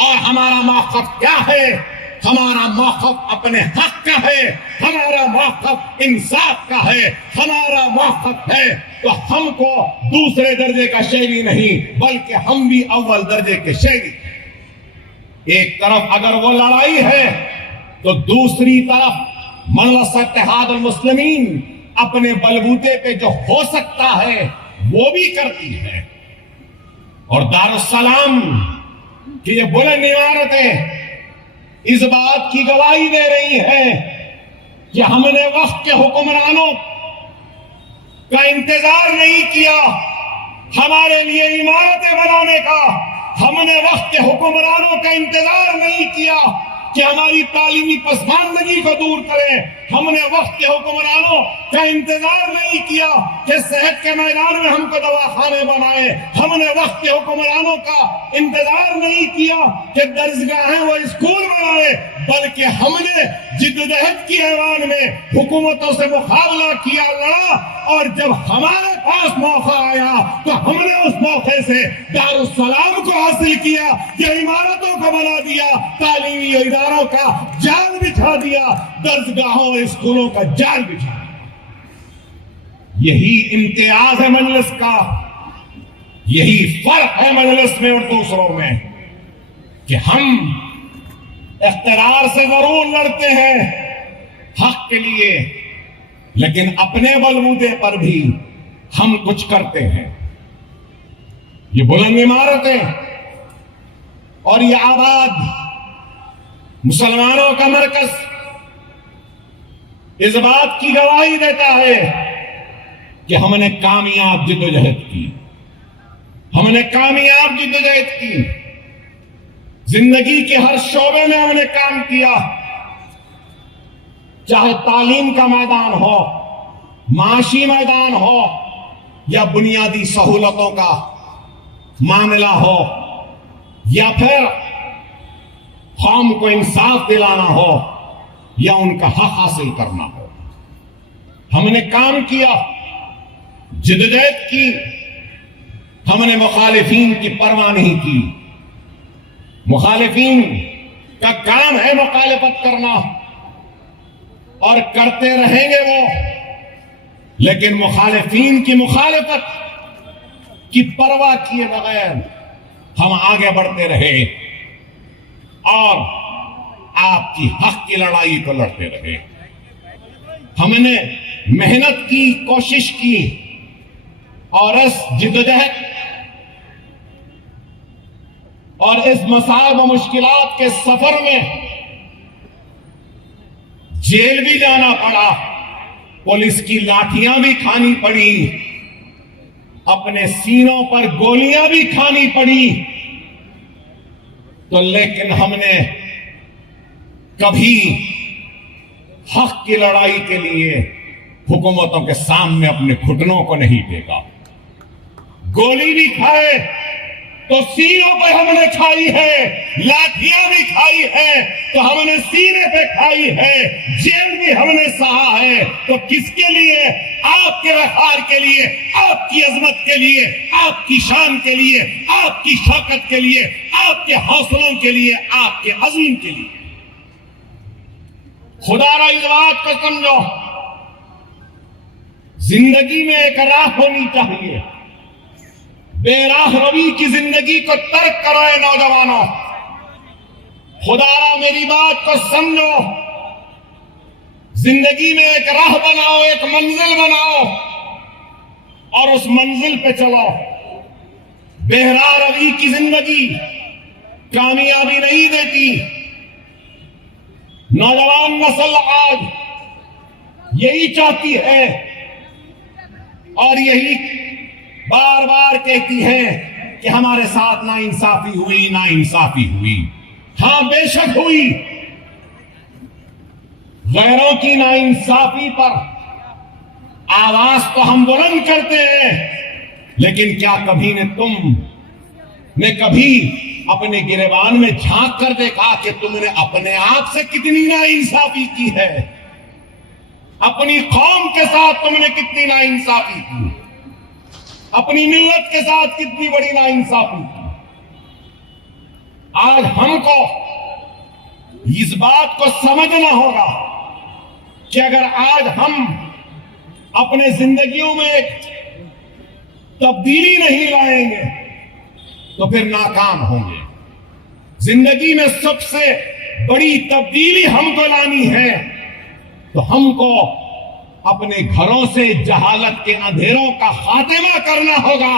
اور ہمارا موقف کیا ہے؟ ہمارا موقف اپنے حق کا ہے، ہمارا موقف انصاف کا ہے، ہمارا موقف ہے تو ہم کو دوسرے درجے کا شہری نہیں بلکہ ہم بھی اول درجے کے شہری ہیں۔ ایک طرف اگر وہ لڑائی ہے تو دوسری طرف مجلس اتحاد المسلمین اپنے بلبوتے پہ جو ہو سکتا ہے وہ بھی کرتی ہے، اور دارالسلام کی یہ بلند عمارتیں اس بات کی گواہی دے رہی ہے کہ ہم نے وقت کے حکمرانوں کا انتظار نہیں کیا ہمارے لیے عمارتیں بنانے کا، ہم نے وقت کے حکمرانوں کا انتظار نہیں کیا کہ ہماری تعلیمی پسماندگی کو دور کریں، ہم نے وقت کے حکمرانوں کا انتظار نہیں کیا کہ صحت کے میدان میں ہم کو دواخانے بنائے، ہم نے وقت کے حکمرانوں کا انتظار نہیں کیا کہ درسگاہیں و اسکول بنائے، بلکہ ہم نے جدوجہد کی ایوان میں حکومتوں سے مقابلہ کیا، لڑا، اور جب ہمارے پاس موقع آیا تو ہم نے اس موقع سے دارالسلام کو حاصل کیا، یہ عمارتوں کو بنا دیا، تعلیمی اداروں کا جال بچھا دیا، درسگاہوں اور اسکولوں کا جال بچھا دیا۔ یہی امتیاز ہے مجلس کا، یہی فرق ہے مجلس میں اور دوسروں میں کہ ہم اقتدار سے ضرور لڑتے ہیں حق کے لیے، لیکن اپنے بلبوتے پر بھی ہم کچھ کرتے ہیں۔ یہ بلند عمارتیں اور یہ آباد مسلمانوں کا مرکز اس بات کی گواہی دیتا ہے کہ ہم نے کامیاب جدوجہد کی، ہم نے کامیاب جدوجہد کی، زندگی کے ہر شعبے میں ہم نے کام کیا، چاہے تعلیم کا میدان ہو، معاشی میدان ہو، یا بنیادی سہولتوں کا معاملہ ہو، یا پھر قوم کو انصاف دلانا ہو یا ان کا حق حاصل کرنا ہو۔ ہم نے کام کیا، جدوجہد کی، ہم نے مخالفین کی پرواہ نہیں کی۔ مخالفین کا کام ہے مخالفت کرنا اور کرتے رہیں گے وہ، لیکن مخالفین کی مخالفت کی پرواہ کیے بغیر ہم آگے بڑھتے رہے اور آپ کی حق کی لڑائی کو لڑتے رہے۔ ہم نے محنت کی، کوشش کی، اور اس جدوجہد اور اس مسائل و مشکلات کے سفر میں جیل بھی جانا پڑا، پولیس کی لاٹھیاں بھی کھانی پڑی، اپنے سینوں پر گولیاں بھی کھانی پڑی، تو لیکن ہم نے کبھی حق کی لڑائی کے لیے حکومتوں کے سامنے اپنے گھٹنوں کو نہیں ٹیکا۔ گولی بھی کھائے تو سینوں پہ ہم نے کھائی ہے، لاٹھیاں بھی کھائی ہے تو ہم نے سینے پہ کھائی ہے، جیل بھی ہم نے سہا ہے، تو کس کے لیے؟ آپ کے وقار کے لیے، آپ کی عظمت کے لیے، آپ کی شان کے لیے، آپ کی شوکت کے لیے، آپ کے حوصلوں کے لیے، آپ کے عزم کے لیے۔ خدا را اس بات کو سمجھو، زندگی میں ایک راہ ہونی چاہیے، بے راہ روی کی زندگی کو ترک کرو اے نوجوانوں۔ خدا را میری بات کو سمجھو، زندگی میں ایک راہ بناؤ، ایک منزل بناؤ اور اس منزل پہ چلو۔ بے راہ روی کی زندگی کامیابی نہیں دیتی۔ نوجوان نسل آج یہی چاہتی ہے اور یہی بار بار کہتی ہے کہ ہمارے ساتھ ناانصافی ہوئی، ناانصافی ہوئی۔ ہاں بے شک ہوئی، غیروں کی ناانصافی پر آواز تو ہم بلند کرتے ہیں، لیکن کیا کبھی تم نے کبھی اپنے گریبان میں جھانک کر دیکھا کہ تم نے اپنے آپ سے کتنی ناانصافی کی ہے؟ اپنی قوم کے ساتھ تم نے کتنی ناانصافی کی؟ اپنی ملت کے ساتھ کتنی بڑی ناانصافی کی؟ آج ہم کو اس بات کو سمجھنا ہوگا کہ اگر آج ہم اپنے زندگیوں میں ایک تبدیلی نہیں لائیں گے تو پھر ناکام ہوں گے. زندگی میں سب سے بڑی تبدیلی ہم کو لانی ہے تو ہم کو اپنے گھروں سے جہالت کے اندھیروں کا خاتمہ کرنا ہوگا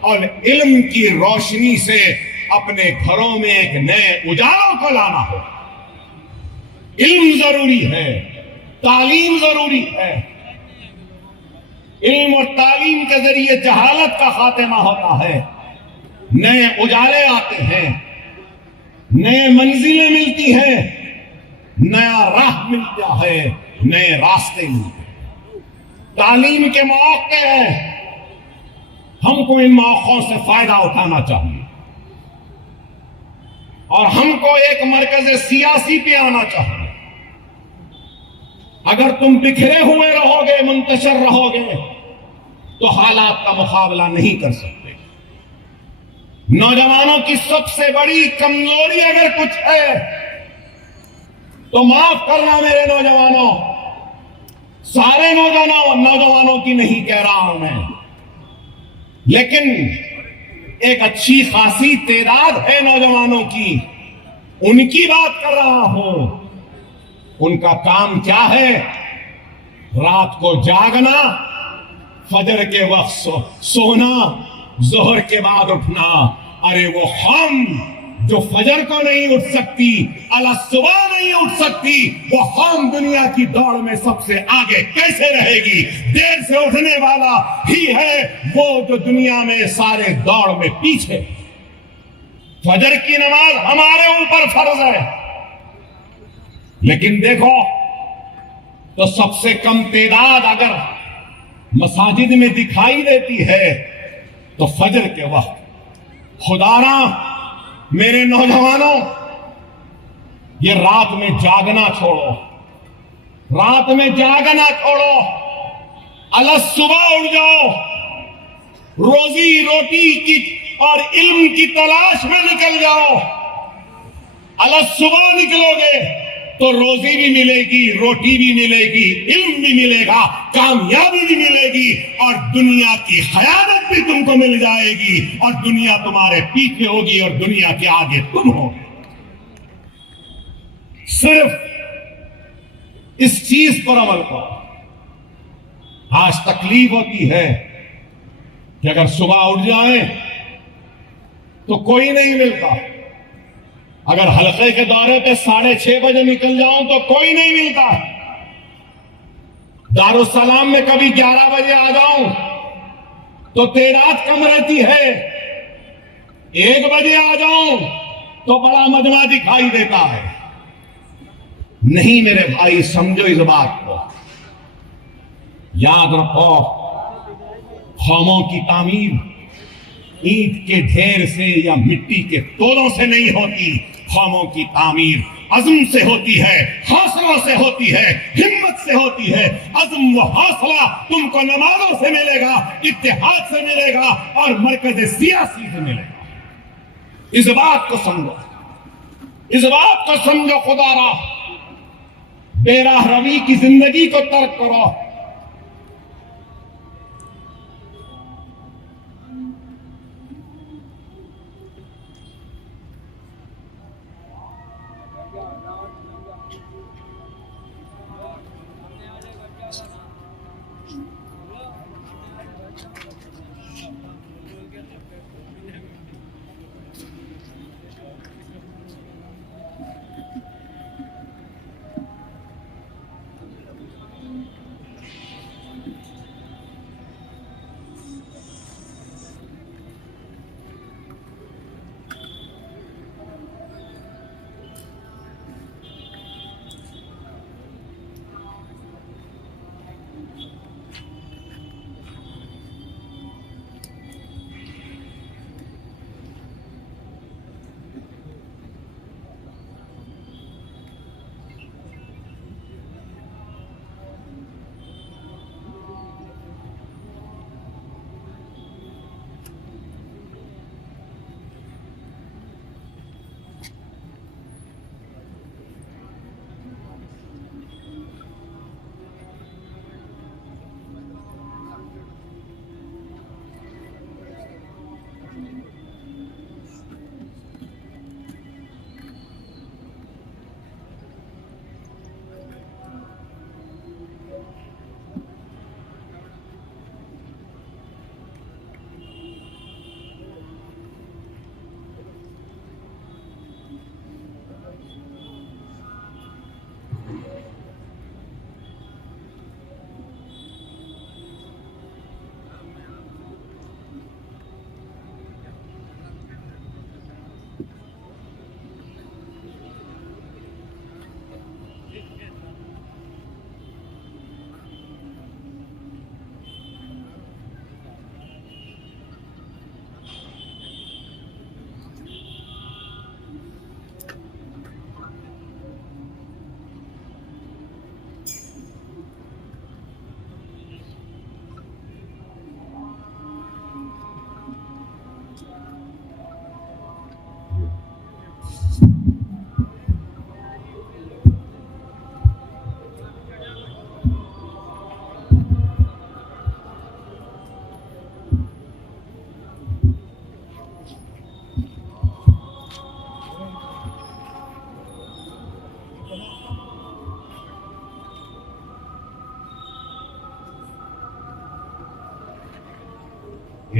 اور علم کی روشنی سے اپنے گھروں میں ایک نئے اجالوں کو لانا ہوگا. علم ضروری ہے, تعلیم ضروری ہے. علم اور تعلیم کے ذریعے جہالت کا خاتمہ ہوتا ہے, نئے اجالے آتے ہیں, نئے منزلیں ملتی ہیں, نیا راہ ملتا ہے, نئے راستے ملتے ہیں. تعلیم کے مواقع ہیں, ہم کو ان مواقعوں سے فائدہ اٹھانا چاہیے اور ہم کو ایک مرکز سیاسی پہ آنا چاہیے. اگر تم بکھرے ہوئے رہو گے, منتشر رہو گے تو حالات کا مقابلہ نہیں کر سکتے. نوجوانوں کی سب سے بڑی کمزوری اگر کچھ ہے تو معاف کرنا میرے نوجوانوں, سارے نوجوانوں کی نہیں کہہ رہا ہوں میں, لیکن ایک اچھی خاصی تعداد ہے نوجوانوں کی, ان کی بات کر رہا ہوں. ان کا کام کیا ہے؟ رات کو جاگنا, فجر کے وقت سونا, ظہر کے بعد اٹھنا. ارے وہ قوم جو فجر کو نہیں اٹھ سکتی, صبح نہیں اٹھ سکتی, وہ قوم دنیا کی دوڑ میں سب سے آگے کیسے رہے گی؟ دیر سے اٹھنے والا ہی ہے وہ جو دنیا میں سارے دوڑ میں پیچھے. فجر کی نماز ہمارے اوپر فرض ہے, لیکن دیکھو تو سب سے کم تعداد اگر مساجد میں دکھائی دیتی ہے تو فجر کے وقت. خدانا میرے نوجوانوں, یہ رات میں جاگنا چھوڑو, رات میں جاگنا چھوڑو, صبح اٹھ جاؤ, روزی روٹی کی اور علم کی تلاش میں نکل جاؤ. صبح نکلو گے تو روزی بھی ملے گی, روٹی بھی ملے گی, علم بھی ملے گا, کامیابی بھی ملے گی, اور دنیا کی خیانت بھی تم کو مل جائے گی, اور دنیا تمہارے پیچھے ہوگی اور دنیا کے آگے تم ہوگے. صرف اس چیز پر عمل کرو. آج تکلیف ہوتی ہے کہ اگر صبح اٹھ جائیں تو کوئی نہیں ملتا, اگر حلقے کے دورے پہ 6:30 بجے نکل جاؤں تو کوئی نہیں ملتا, دارالسلام میں کبھی 11 بجے آ جاؤں تو تعداد کم رہتی ہے, 1 بجے آ جاؤں تو بڑا مجمع دکھائی دیتا ہے. نہیں میرے بھائی, سمجھو اس بات کو, یاد رکھو, قوموں کی تعمیر اینٹ کے ڈھیر سے یا مٹی کے تولوں سے نہیں ہوتی. قوموں کی تعمیر عزم سے ہوتی ہے, حوصلوں سے ہوتی ہے, ہمت سے ہوتی ہے. عزم و حوصلہ تم کو نمازوں سے ملے گا, اتحاد سے ملے گا, اور مرکز سیاسی سے ملے گا. اس بات کو سمجھو, اس بات کو سمجھو. خدا را بے راہ روی کی زندگی کو ترک کرو.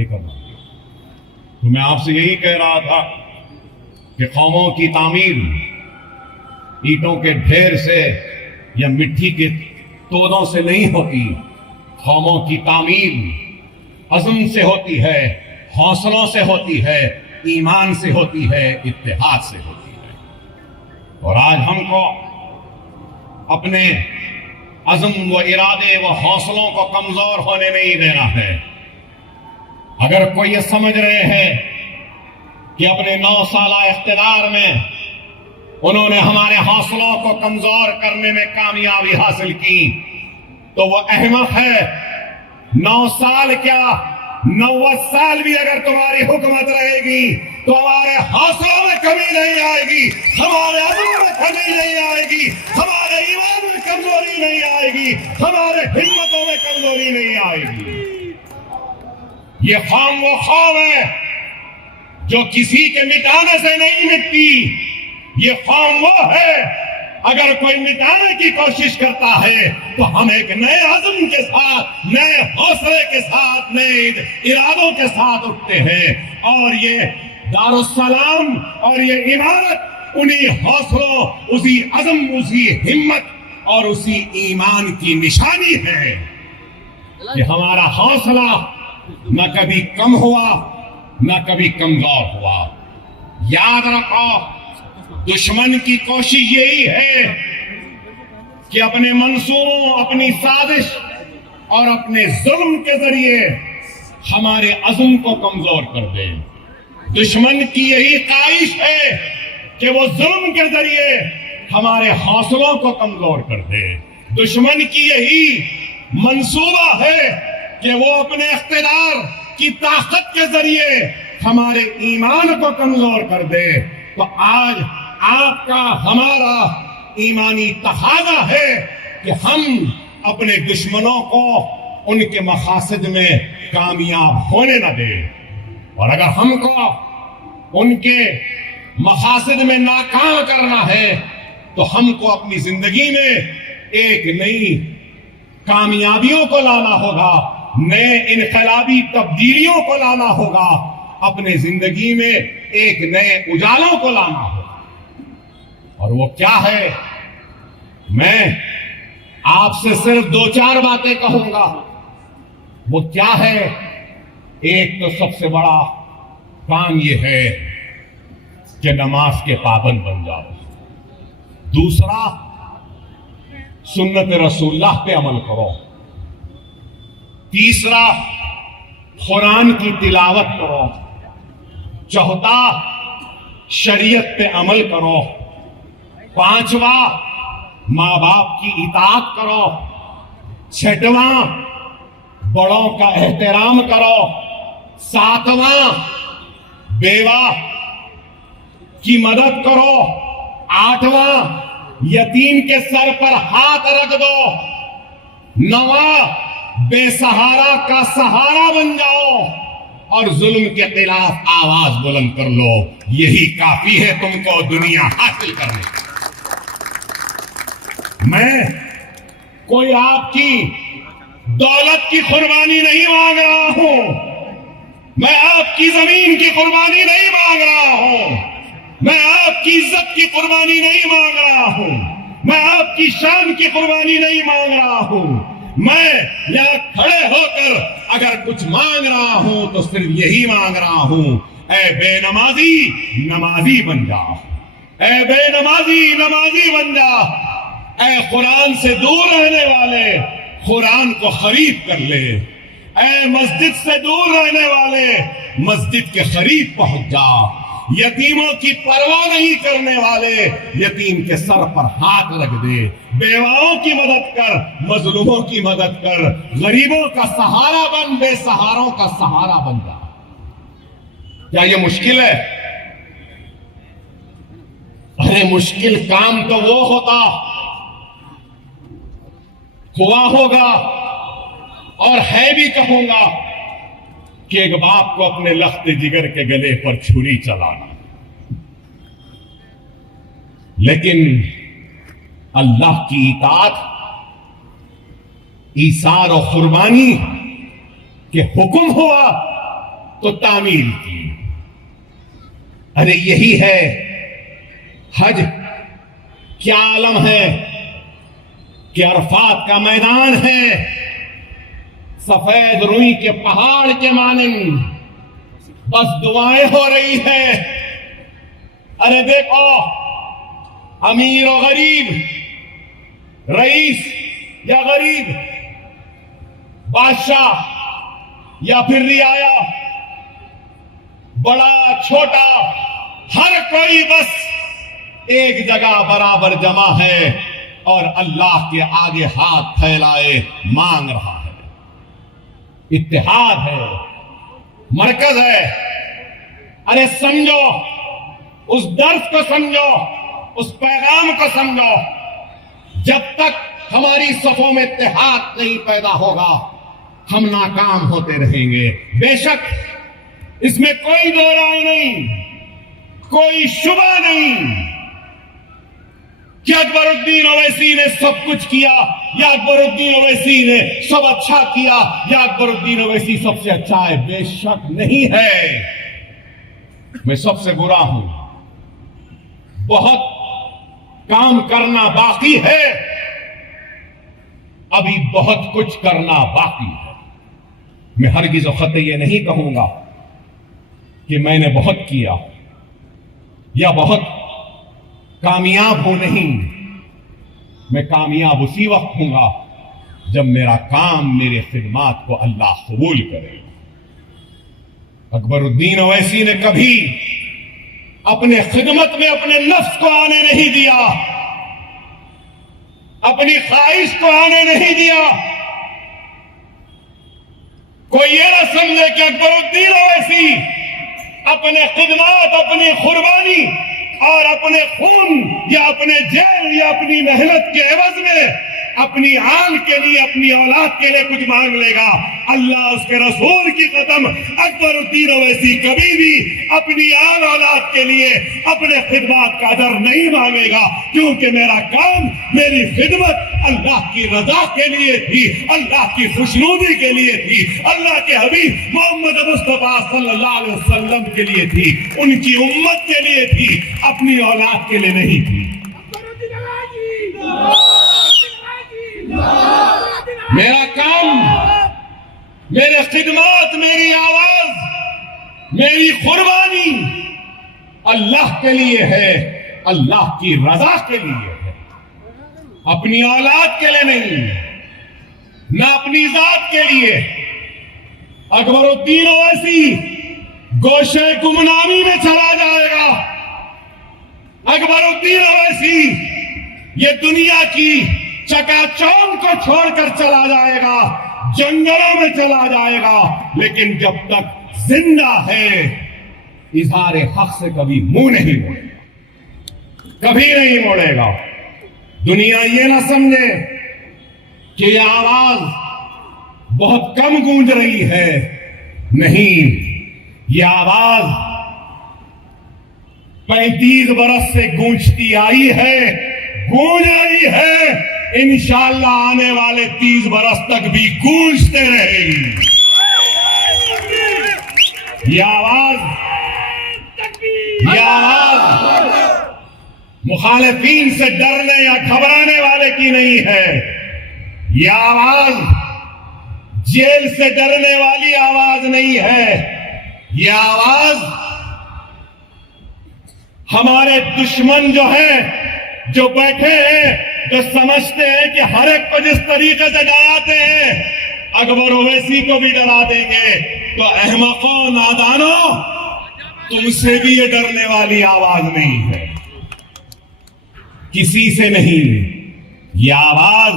تو میں آپ سے یہی کہہ رہا تھا کہ قوموں کی تعمیر اینٹوں کے ڈھیر سے یا مٹی کے تودوں سے نہیں ہوتی. قوموں کی تعمیر عزم سے ہوتی ہے, حوصلوں سے ہوتی ہے, ایمان سے ہوتی ہے, اتحاد سے ہوتی ہے. اور آج ہم کو اپنے عزم و ارادے و حوصلوں کو کمزور ہونے نہیں دینا ہے. اگر کوئی یہ سمجھ رہے ہیں کہ اپنے 9 سالہ اقتدار میں انہوں نے ہمارے حوصلوں کو کمزور کرنے میں کامیابی حاصل کی تو وہ احمق ہے. 9 سال کیا 90 سال بھی اگر تمہاری حکومت رہے گی تو ہمارے حوصلوں میں کمی نہیں آئے گی, ہمارے عزم میں کمی نہیں آئے گی, ہمارے ایمان میں کمزوری نہیں آئے گی, ہمارے ہمتوں میں کمزوری نہیں آئے گی. یہ قوم وہ قوم ہے جو کسی کے مٹانے سے نہیں مٹتی. یہ قوم وہ ہے اگر کوئی مٹانے کی کوشش کرتا ہے تو ہم ایک نئے عزم کے ساتھ, نئے حوصلے کے ساتھ, نئے ارادوں کے ساتھ اٹھتے ہیں. اور یہ دارالسلام اور یہ عمارت انہی حوصلوں, اسی عزم, اسی ہمت اور اسی ایمان کی نشانی ہے کہ ہمارا حوصلہ نہ کبھی کم ہوا نہ کبھی کمزور ہوا. یاد رکھو, دشمن کی کوشش یہی ہے کہ اپنے منصوبوں, اپنی سازش اور اپنے ظلم کے ذریعے ہمارے عزم کو کمزور کر دے. دشمن کی یہی خواہش ہے کہ وہ ظلم کے ذریعے ہمارے حوصلوں کو کمزور کر دے. دشمن کی یہی منصوبہ ہے کہ وہ اپنے اقتدار کی طاقت کے ذریعے ہمارے ایمان کو کمزور کر دے. تو آج آپ کا, ہمارا ایمانی تقاضا ہے کہ ہم اپنے دشمنوں کو ان کے مقاصد میں کامیاب ہونے نہ دیں. اور اگر ہم کو ان کے مقاصد میں ناکام کرنا ہے تو ہم کو اپنی زندگی میں ایک نئی کامیابیوں کو لانا ہوگا, نئے انقلابی تبدیلیوں کو لانا ہوگا, اپنے زندگی میں ایک نئے اجالوں کو لانا ہوگا. اور وہ کیا ہے, میں آپ سے صرف 2-4 باتیں کہوں گا. وہ کیا ہے؟ ایک تو سب سے بڑا کام یہ ہے کہ نماز کے پابند بن جاؤ. دوسرا, سنت رسول اللہ پہ عمل کرو. تیسرا, قرآن کی تلاوت کرو. چوتھا, شریعت پہ عمل کرو. پانچواں, ماں باپ کی اطاعت کرو. چھٹواں, بڑوں کا احترام کرو. ساتواں, بیوہ کی مدد کرو. آٹھواں, یتیم کے سر پر ہاتھ رکھ دو. نواں, بے سہارا کا سہارا بن جاؤ اور ظلم کے خلاف آواز بلند کر لو. یہی کافی ہے تم کو دنیا حاصل کرنے. میں کوئی آپ کی دولت کی قربانی نہیں مانگ رہا ہوں, میں آپ کی زمین کی قربانی نہیں مانگ رہا ہوں, میں آپ کی عزت کی قربانی نہیں مانگ رہا ہوں, میں آپ کی شان کی قربانی نہیں مانگ رہا ہوں. میں یہاں کھڑے ہو کر اگر کچھ مانگ رہا ہوں تو صرف یہی مانگ رہا ہوں, اے بے نمازی نمازی بن جا, اے بے نمازی نمازی بن جا, اے قرآن سے دور رہنے والے قرآن کو قریب کر لے, اے مسجد سے دور رہنے والے مسجد کے قریب پہنچ جا. یتیموں کی پرواہ نہیں کرنے والے یتیم کے سر پر ہاتھ رکھ دے. بیواؤں کی مدد کر, مظلوموں کی مدد کر, غریبوں کا سہارا بن, بے سہاروں کا سہارا بن جا. کیا یہ مشکل ہے؟ ارے مشکل کام تو وہ ہوتا ہوا ہوگا, اور ہے بھی کہوں گا کہ ایک باپ کو اپنے لخت جگر کے گلے پر چھری چلانا. لیکن اللہ کی اطاعت, ایثار و قربانی کے حکم ہوا تو تعمیر کی۔ ارے یہی ہے حج، کیا عالم ہے کہ عرفات کا میدان ہے سفید روئی کے پہاڑ کے مانند، بس دعائیں ہو رہی ہیں۔ ارے دیکھو، امیر و غریب، رئیس یا غریب، بادشاہ یا پھر رعایا، بڑا چھوٹا، ہر کوئی بس ایک جگہ برابر جمع ہے اور اللہ کے آگے ہاتھ پھیلائے مانگ رہا ہے۔ اتحاد ہے، مرکز ہے۔ ارے سمجھو، اس درس کو سمجھو، اس پیغام کو سمجھو۔ جب تک ہماری صفوں میں اتحاد نہیں پیدا ہوگا ہم ناکام ہوتے رہیں گے۔ بے شک اس میں کوئی دو رائے نہیں، کوئی شبہ نہیں کہ اکبر الدین اویسی نے سب کچھ کیا یا اکبر الدین اویسی نے سب اچھا کیا یا اکبر الدین اویسی سب سے اچھا ہے۔ بے شک نہیں ہے، میں سب سے برا ہوں۔ بہت کام کرنا باقی ہے، ابھی بہت کچھ کرنا باقی ہے۔ میں ہرگز و قطع یہ نہیں کہوں گا کہ میں نے بہت کیا یا بہت کامیاب ہوں، نہیں۔ میں کامیاب اسی وقت ہوں گا جب میرا کام، میرے خدمات کو اللہ قبول کرے۔ اکبر الدین اویسی نے کبھی اپنے خدمت میں اپنے نفس کو آنے نہیں دیا، اپنی خواہش کو آنے نہیں دیا۔ کوئی یہ نہ سمجھے کہ اکبر الدین اویسی اپنے خدمات، اپنی قربانی اور اپنے خون یا اپنے جیل یا اپنی محنت کے عوض میں اپنی آل کے لیے، اپنی اولاد کے لیے کچھ مانگ لے گا۔ اللہ اس کے رسول کی قسم، اکبر الدین اویسی کبھی بھی اپنی آل اولاد کے لیے اپنے خدمات کا اجر نہیں مانگے گا، کیونکہ میرا کام، میری خدمت اللہ کی رضا کے لیے تھی، اللہ کی خوشنودی کے لیے تھی، اللہ کے حبیب محمد مصطفیٰ صلی اللہ علیہ وسلم کے لیے تھی، ان کی امت کے لیے تھی، اپنی اولاد کے لیے نہیں تھی۔ میرا کام، میرے خدمات، میری آواز، میری قربانی اللہ کے لیے ہے، اللہ کی رضا کے لیے ہے، اپنی اولاد کے لیے نہیں، نہ اپنی ذات کے لیے۔ اکبر الدین اویسی گوشے گمنامی میں چلا جائے گا، اکبر الدین اویسی یہ دنیا کی چکا چوند کو چھوڑ کر چلا جائے گا، جنگلوں میں چلا جائے گا، لیکن جب تک زندہ ہے اظہار حق سے کبھی منہ نہیں موڑے گا، کبھی نہیں موڑے گا۔ دنیا یہ نہ سمجھے کہ یہ آواز بہت کم گونج رہی ہے، نہیں، یہ آواز 35 برس سے گونجتی آئی ہے، گونج رہی ہے، انشاءاللہ آنے والے 30 برس تک بھی گونجتے رہے گی۔ یہ آواز مخالفین سے ڈرنے یا گھبرانے والے کی نہیں ہے، یہ آواز جیل سے ڈرنے والی آواز نہیں ہے، یہ آواز ہمارے دشمن جو ہیں، جو بیٹھے ہیں، جو سمجھتے ہیں کہ ہر ایک کو جس طریقے سے ڈراتے ہیں اکبر اویسی کو بھی ڈرا دیں گے، تو احمقوں، نادانوں، تم سے بھی یہ ڈرنے والی آواز نہیں ہے، کسی سے نہیں۔ یہ آواز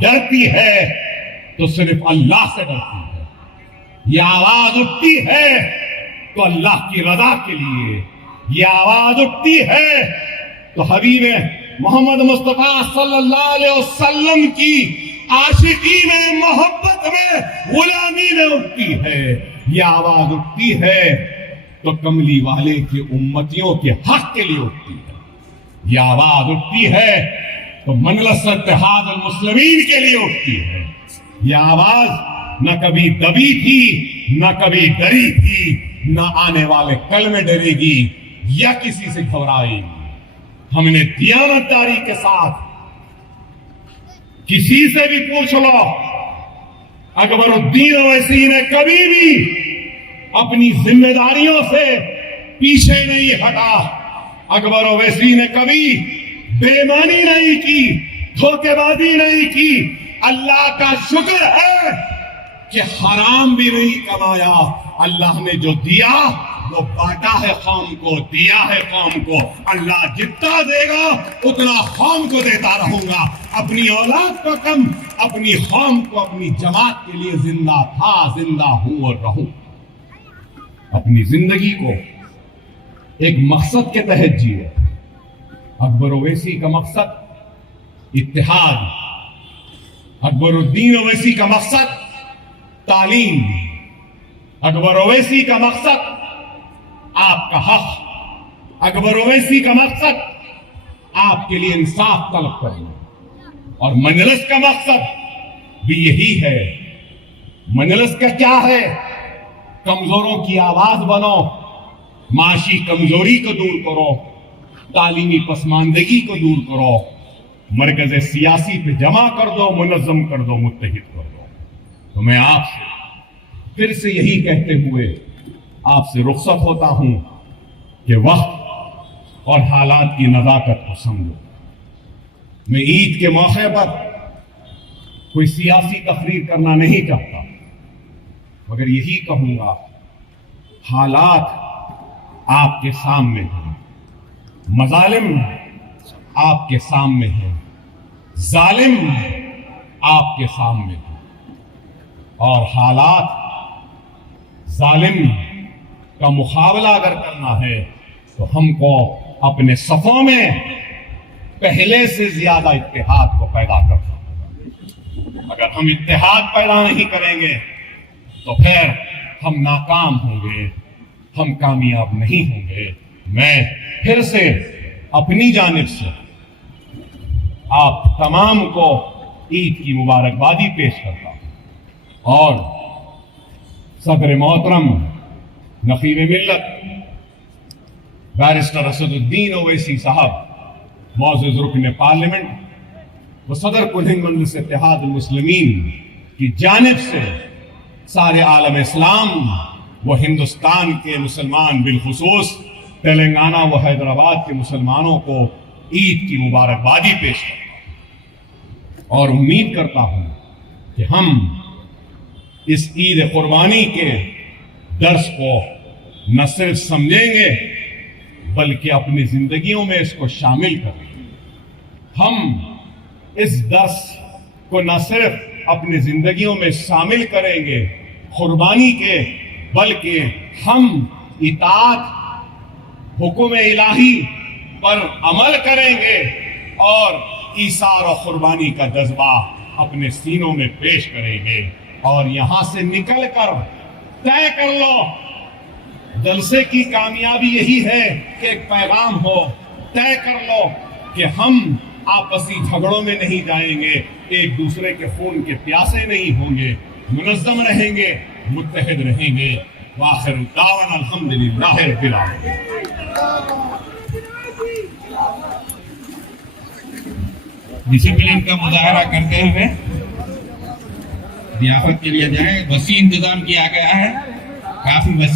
ڈرتی ہے تو صرف اللہ سے ڈرتی ہے، یہ آواز اٹھتی ہے تو اللہ کی رضا کے لیے، یہ آواز اٹھتی ہے تو حبیب محمد مصطفیٰ صلی اللہ علیہ وسلم کی عاشقی میں، محبت میں، غلامی میں اٹھتی ہے، یہ آواز اٹھتی ہے تو کملی والے کی امتیوں کے حق کے لیے اٹھتی ہے، یہ آواز اٹھتی ہے تو مجلس اتحاد المسلمین کے لیے اٹھتی ہے، یہ آواز نہ کبھی دبی تھی نہ کبھی ڈری تھی، نہ آنے والے کل میں ڈرے گی یا کسی سے گھبرائے گی۔ ہم نے دیانتداری کے ساتھ، کسی سے بھی پوچھ لو، اکبر الدین اویسی نے کبھی بھی اپنی ذمہ داریوں سے پیچھے نہیں ہٹا۔ اکبر اویسی نے کبھی بے ایمانی نہیں کی، دھوکے بازی نہیں کی۔ اللہ کا شکر ہے کہ حرام بھی نہیں کمایا۔ اللہ نے جو دیا وہ بانٹا ہے قوم کو، دیا ہے قوم کو۔ اللہ جتنا دے گا اتنا قوم کو دیتا رہوں گا۔ اپنی اولاد کو کم، اپنی قوم کو، اپنی جماعت کے لیے زندہ تھا، زندہ ہوں اور رہوں۔ اپنی زندگی کو ایک مقصد کے تحت جیے۔ اکبر اویسی کا مقصد اتحاد، اکبر الدین اویسی کا مقصد تعلیم، اکبر اویسی کا مقصد آپ کا حق، اکبر اویسی کا مقصد آپ کے لیے انصاف طلب کرنا۔ اور مجلس کا مقصد بھی یہی ہے۔ مجلس کا کیا ہے؟ کمزوروں کی آواز بنو، معاشی کمزوری کو دور کرو، تعلیمی پسماندگی کو دور کرو، مرکز سیاسی پہ جمع کر دو، منظم کر دو، متحد کر دو۔ تو میں آپ سے پھر سے یہی کہتے ہوئے آپ سے رخصت ہوتا ہوں کہ وقت اور حالات کی نزاکت کو سمجھو۔ میں عید کے موقع پر کوئی سیاسی تقریر کرنا نہیں چاہتا، مگر یہی کہوں گا، حالات آپ کے سامنے ہیں، مظالم آپ کے سامنے ہیں، ظالم آپ کے سامنے ہیں، اور حالات ظالم کا مقابلہ اگر کرنا ہے تو ہم کو اپنے صفوں میں پہلے سے زیادہ اتحاد کو پیدا کرنا ہوگا۔ اگر ہم اتحاد پیدا نہیں کریں گے تو پھر ہم ناکام ہوں گے، ہم کامیاب نہیں ہوں گے۔ میں پھر سے اپنی جانب سے آپ تمام کو عید کی مبارکبادی پیش کرتا ہوں، اور صدر محترم نقیب ملت بیرسٹر اسد الدین اویسی صاحب، معزز رکن پارلیمنٹ و صدر کل ہند مجلس اتحاد المسلمین کی جانب سے سارے عالم اسلام و ہندوستان کے مسلمان، بالخصوص تلنگانہ و حیدرآباد کے مسلمانوں کو عید کی مبارکبادی پیش کرتا ہوں، اور امید کرتا ہوں کہ ہم اس عید قربانی کے درس کو نہ صرف سمجھیں گے بلکہ اپنی زندگیوں میں اس کو شامل کریں گے۔ ہم اس درس کو نہ صرف اپنی زندگیوں میں شامل کریں گے قربانی کے، بلکہ ہم اطاعت حکم الہی پر عمل کریں گے اور ایثار و قربانی کا جذبہ اپنے سینوں میں پیش کریں گے۔ اور یہاں سے نکل کر طے کر لو، جلسے کی کامیابی یہی ہے کہ ایک پیغام ہو، طے کر لو کہ ہم آپسی جھگڑوں میں نہیں جائیں گے، ایک دوسرے کے خون کے پیاسے نہیں ہوں گے، منظم رہیں گے، متحد رہیں گے۔ وآخر دعوانا الحمدللہ رب العالمین۔ ڈسپلن کا مظاہرہ کرتے ہوئے ضیافت کے لیے جائیں۔ وسیع انتظام کیا گیا ہے، کافی وسیع